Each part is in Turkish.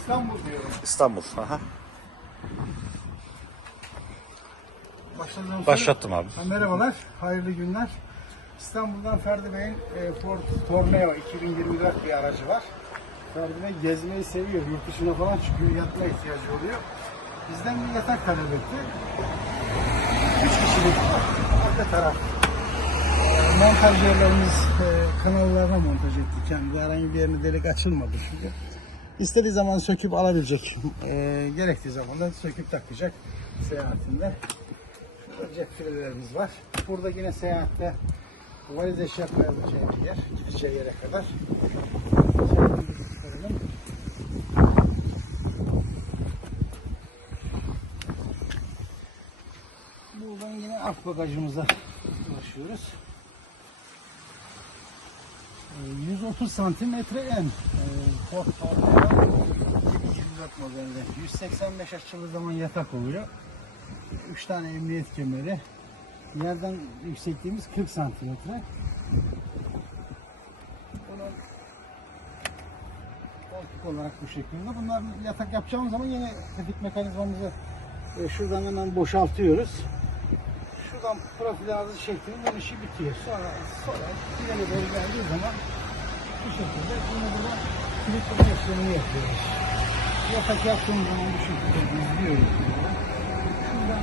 İstanbul diyorum. İstanbul. Aha. Başladığım sonra- Başlattım abi. Ha, merhabalar, hayırlı günler. İstanbul'dan Ferdi Bey'in e, Ford Tornado 2024 bir aracı var. Ferdi Bey gezmeyi seviyor, yurt dışına falan çıkıyor, yatma ihtiyacı oluyor. Bizden bir yatak talep etti. Üç kişilik arka taraf. E, montaj yerlerimiz e, kanallarına montaj ettik. Yani herhangi bir yerine delik açılmadı çünkü. İstediği zaman söküp alabilecek. E, gerektiği zaman da söküp takacak seyahatinde. Burada cep filelerimiz var. Burada yine seyahatte valiz eşya koyabileceği bir yer. Gideceği yere kadar. Buradan yine alt bagajımıza ulaşıyoruz. Ee, 130 santimetre en. Ee, Ford Tornado 2024 modelde. 185 açıldığı zaman yatak oluyor. 3 tane emniyet kemeri. Yerden yüksekliğimiz 40 santimetre. Bunun koltuk olarak bu şekilde. Bunlar yatak yapacağımız zaman yine tetik mekanizmamızı e, şuradan hemen boşaltıyoruz. Şuradan profil ağzı şeklinde bunun işi bitiyor. Sonra sonra ileri doğru geldiği zaman bu şekilde yine burada kilitleme işlemini yapıyoruz. Yatak yaptığımız zaman bu şekilde izliyoruz. Şuradan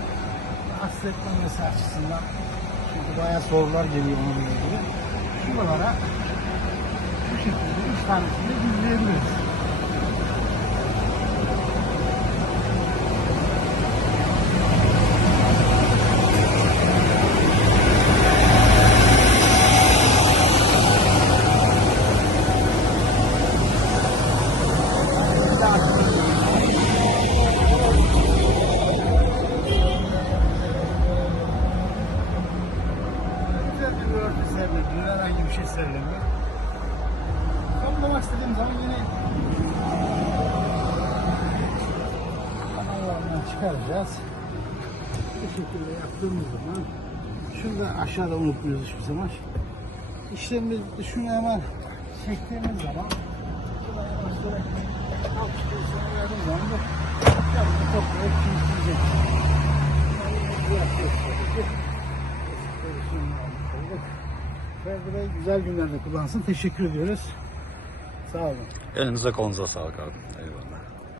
hasretlenmesi açısından çünkü bayağı sorular geliyor onunla ilgili. Şuralara bu şekilde üç tanesini düzleyebiliriz. Herhangi bir şey serilemiyor. Kaplamak istediğim zaman yine kanallarından çıkaracağız. Bu şekilde yaptığımız zaman şunu da aşağıda unutmuyoruz hiçbir zaman. İşlemimiz şunu hemen çektiğimiz zaman alt olduk. Ferdi Bey güzel günlerde kullansın. Teşekkür ediyoruz. Sağ olun. Elinize kolunuza sağlık abi. Eyvallah.